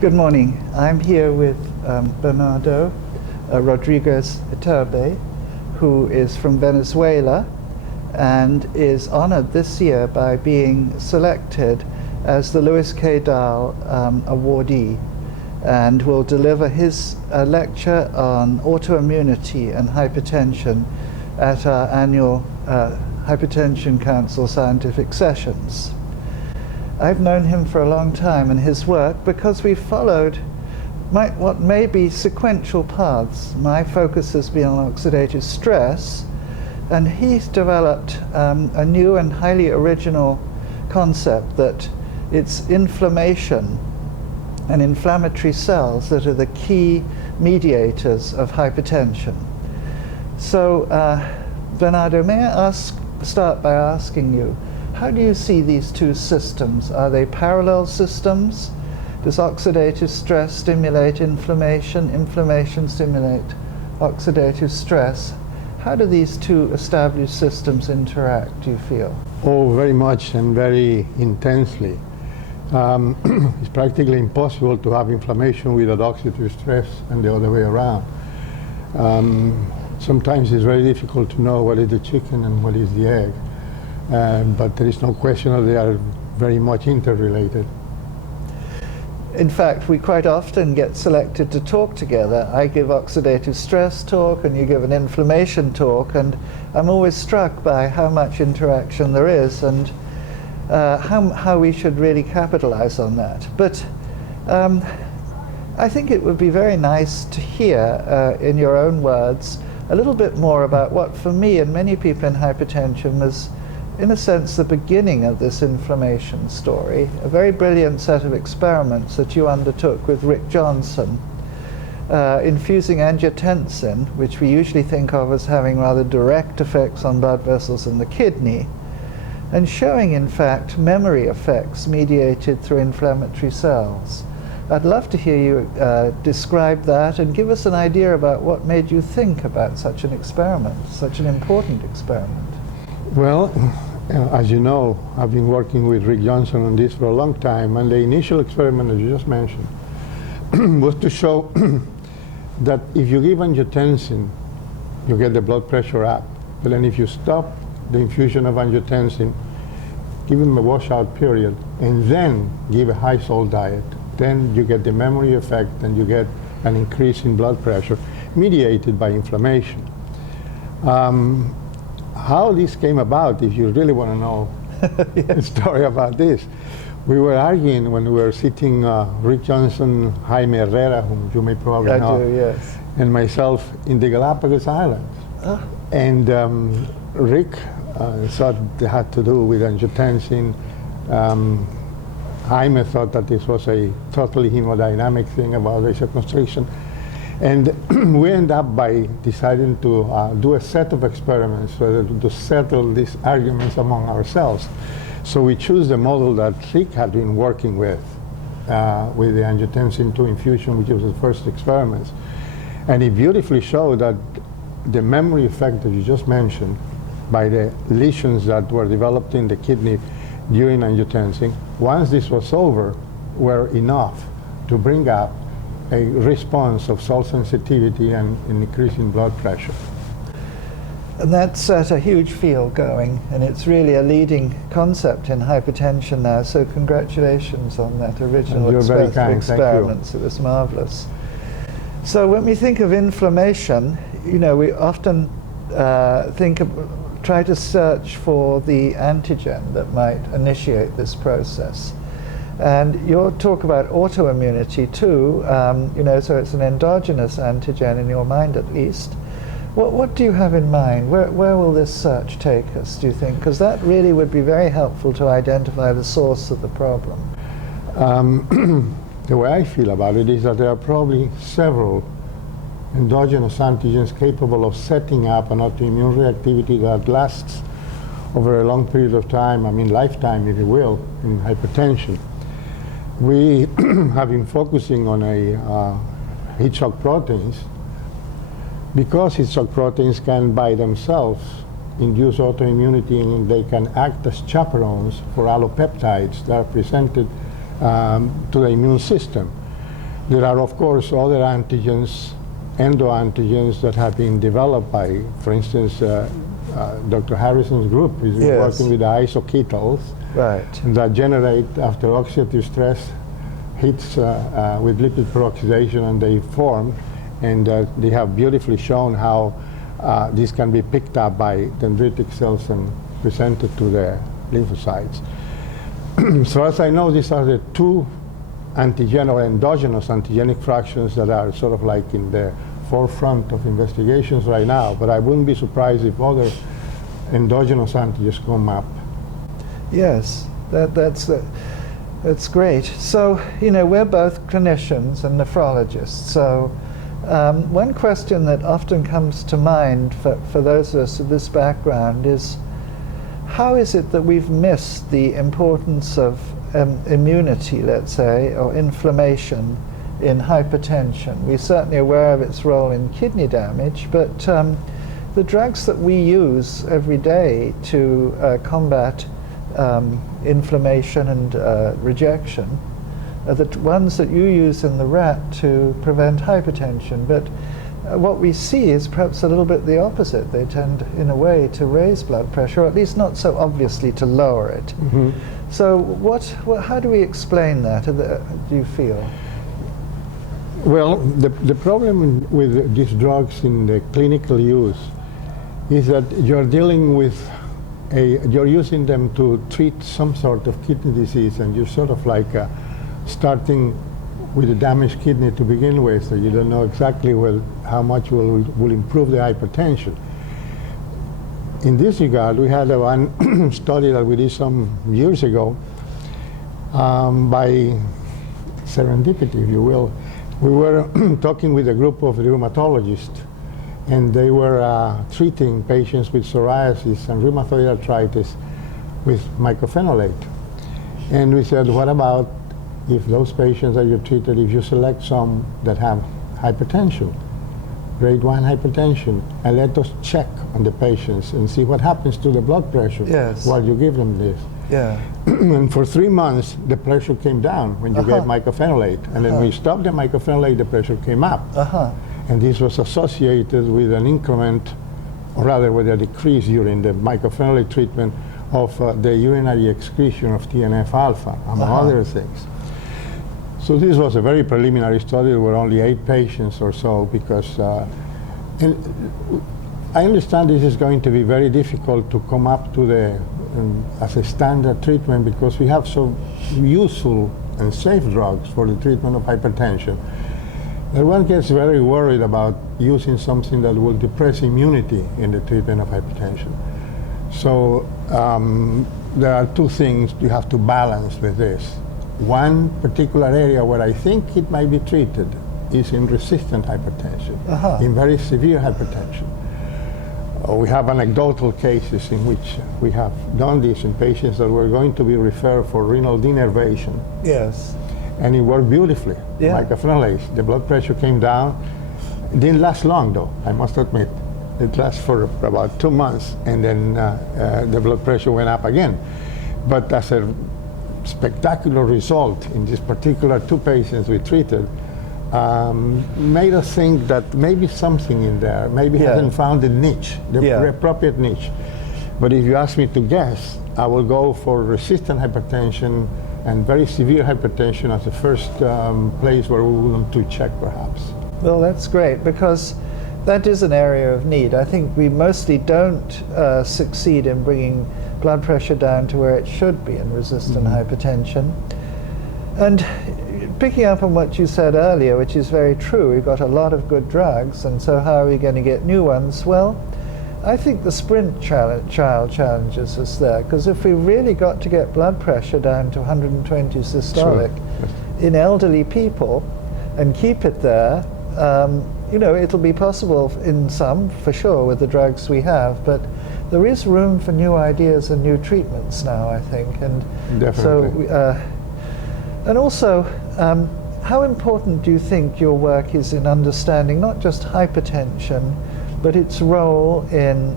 Good morning. I'm here with Bernardo Rodriguez Iturbe, who is from Venezuela and is honored this year by being selected as the Louis K. Dahl awardee, and will deliver his lecture on autoimmunity and hypertension at our annual Hypertension Council scientific sessions. I've known him for a long time and his work because we've followed what may be sequential paths. My focus has been on oxidative stress, and he's developed a new and highly original concept that it's inflammation and inflammatory cells that are the key mediators of hypertension. So, Bernardo, may I start by asking you, how do you see these two systems? Are they parallel systems? Does oxidative stress stimulate inflammation? Inflammation stimulate oxidative stress? How do these two established systems interact, do you feel? Oh, very much and very intensely. It's practically impossible to have inflammation without oxidative stress and the other way around. Sometimes it's very difficult to know what is the chicken and what is the egg. But there is no question that they are very much interrelated. In fact, we quite often get selected to talk together. I give oxidative stress talk and you give an inflammation talk, and I'm always struck by how much interaction there is and how we should really capitalize on that. But I think it would be very nice to hear, in your own words, a little bit more about what for me and many people in hypertension was, in a sense, the beginning of this inflammation story. A very brilliant set of experiments that you undertook with Rick Johnson, infusing angiotensin, which we usually think of as having rather direct effects on blood vessels in the kidney, and showing, in fact, memory effects mediated through inflammatory cells. I'd love to hear you describe that and give us an idea about what made you think about such an experiment, such an important experiment. Well, as you know, I've been working with Rick Johnson on this for a long time, and the initial experiment that you just mentioned was to show that if you give angiotensin, you get the blood pressure up. But then if you stop the infusion of angiotensin, give them a washout period, and then give a high salt diet, then you get the memory effect and you get an increase in blood pressure mediated by inflammation. How this came about, if you really want to know Yes. the story about this, we were arguing when we were sitting, Rick Johnson, Jaime Herrera, whom you may probably know, I do, yes. and myself in the Galapagos Islands. And Rick thought it had to do with angiotensin. Jaime thought that this was a totally hemodynamic thing about vasoconstriction. And we end up by deciding to do a set of experiments to settle these arguments among ourselves. So we choose the model that Rick had been working with the angiotensin 2 infusion, which was the first experiments. And he beautifully showed that the memory effect that you just mentioned by the lesions that were developed in the kidney during angiotensin, once this was over, were enough to bring up a response of salt sensitivity and an increase in blood pressure. And that set a huge field going, and it's really a leading concept in hypertension now, so congratulations on that original experiments. It was marvelous. So when we think of inflammation, you know, we often try to search for the antigen that might initiate this process. And your talk about autoimmunity too, you know, so it's an endogenous antigen in your mind at least. What do you have in mind? Where will this search take us, do you think? Because that really would be very helpful to identify the source of the problem. The way I feel about it is that there are probably several endogenous antigens capable of setting up an autoimmune reactivity that lasts over a long period of time, I mean lifetime if you will, in hypertension. We have been focusing on heat shock proteins because heat shock proteins can by themselves induce autoimmunity, and they can act as chaperones for allopeptides that are presented to the immune system. There are, of course, other antigens, endoantigens that have been developed by, for instance, Dr. Harrison's group is Yes. working with the isoketals Right. that generate, after oxidative stress hits with lipid peroxidation, and they form, and they have beautifully shown how this can be picked up by dendritic cells and presented to the lymphocytes. So as I know, these are the two antigen or endogenous antigenic fractions that are sort of like in the forefront of investigations right now, but I wouldn't be surprised if other endogenous antigens come up. Yes, that's great. So, you know, we're both clinicians and nephrologists. So, one question that often comes to mind for those of us with this background is, how is it that we've missed the importance of immunity, let's say, or inflammation in hypertension? We're certainly aware of its role in kidney damage, but the drugs that we use every day to combat inflammation and rejection are the ones that you use in the rat to prevent hypertension. But what we see is perhaps a little bit the opposite. They tend, in a way, to raise blood pressure, or at least not so obviously to lower it. Mm-hmm. So how do we explain that, do you feel? Well, the problem with these drugs in the clinical use is that you're dealing with you're using them to treat some sort of kidney disease, and you're sort of like starting with a damaged kidney to begin with, so you don't know exactly how much will improve the hypertension. In this regard, we had one study that we did some years ago by serendipity, if you will. We were talking with a group of rheumatologists, and they were treating patients with psoriasis and rheumatoid arthritis with mycophenolate. And we said, what about if those patients that you treated, if you select some that have hypertension, grade 1 hypertension, and let us check on the patients and see what happens to the blood pressure Yes. while you give them this. Yeah. And for 3 months, the pressure came down when you gave mycophenolate. And then when you stopped the mycophenolate, the pressure came up. And this was associated with an increment, or rather with a decrease during the mycophenolate treatment of the urinary excretion of TNF-alpha, among other things. So this was a very preliminary study. There were only 8 patients or so, because and I understand this is going to be very difficult to come up to the as a standard treatment, because we have so useful and safe drugs for the treatment of hypertension that one gets very worried about using something that will depress immunity in the treatment of hypertension. So there are 2 things you have to balance with this. One particular area where I think it might be treated is in resistant hypertension, in very severe hypertension. We have anecdotal cases in which we have done this in patients that were going to be referred for renal denervation. Yes. And it worked beautifully. Yeah. Mycophenolate, the blood pressure came down. It didn't last long, though, I must admit. It lasted for about 2 months, and then the blood pressure went up again. But as a spectacular result in this particular 2 patients we treated, made us think that maybe something in there, maybe hasn't found the niche, the appropriate niche. But if you ask me to guess, I will go for resistant hypertension and very severe hypertension as the first place where we want to check, perhaps. Well, that's great, because that is an area of need. I think we mostly don't succeed in bringing blood pressure down to where it should be in resistant hypertension. And picking up on what you said earlier, which is very true, we've got a lot of good drugs, and so how are we going to get new ones? Well, I think the SPRINT trial challenges us there, because if we really got to get blood pressure down to 120 systolic in elderly people and keep it there, you know, it'll be possible in some, for sure, with the drugs we have, but there is room for new ideas and new treatments now, I think. And definitely. So, and also, how important do you think your work is in understanding not just hypertension, but its role in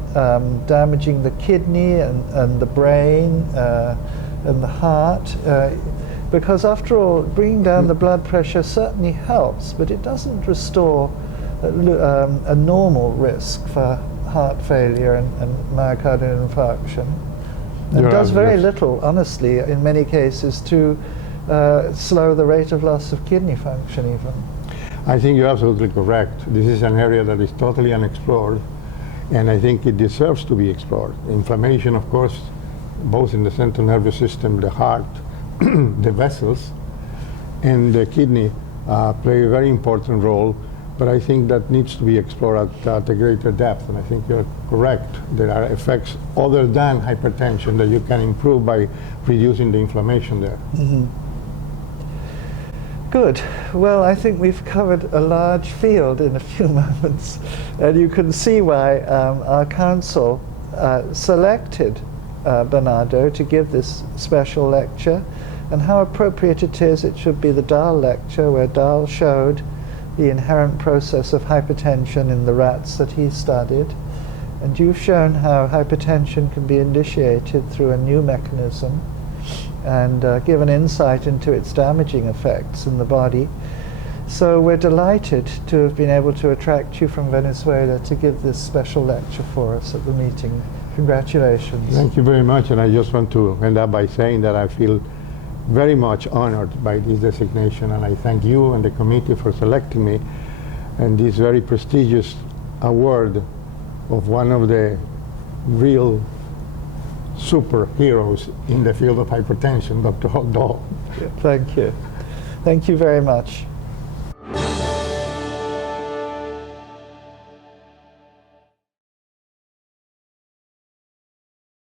damaging the kidney and the brain and the heart? Because after all, bringing down the blood pressure certainly helps, but it doesn't restore a normal risk for heart failure and myocardial infarction. And You're does very absolutely- little, honestly, in many cases, to slow the rate of loss of kidney function even. I think you're absolutely correct. This is an area that is totally unexplored, and I think it deserves to be explored. Inflammation, of course, both in the central nervous system, the heart, the vessels, and the kidney play a very important role, but I think that needs to be explored at a greater depth, and I think you're correct. There are effects other than hypertension that you can improve by reducing the inflammation there. Good. Well, I think we've covered a large field in a few moments, and you can see why our council selected Bernardo to give this special lecture, and how appropriate it is. It should be the Dahl lecture, where Dahl showed the inherent process of hypertension in the rats that he studied, and you've shown how hypertension can be initiated through a new mechanism and give an insight into its damaging effects in the body. So we're delighted to have been able to attract you from Venezuela to give this special lecture for us at the meeting. Congratulations. Thank you very much, and I just want to end up by saying that I feel very much honored by this designation, and I thank you and the committee for selecting me and this very prestigious award of one of the real superheroes in the field of hypertension, Dr. Dahl. Thank you. Thank you very much.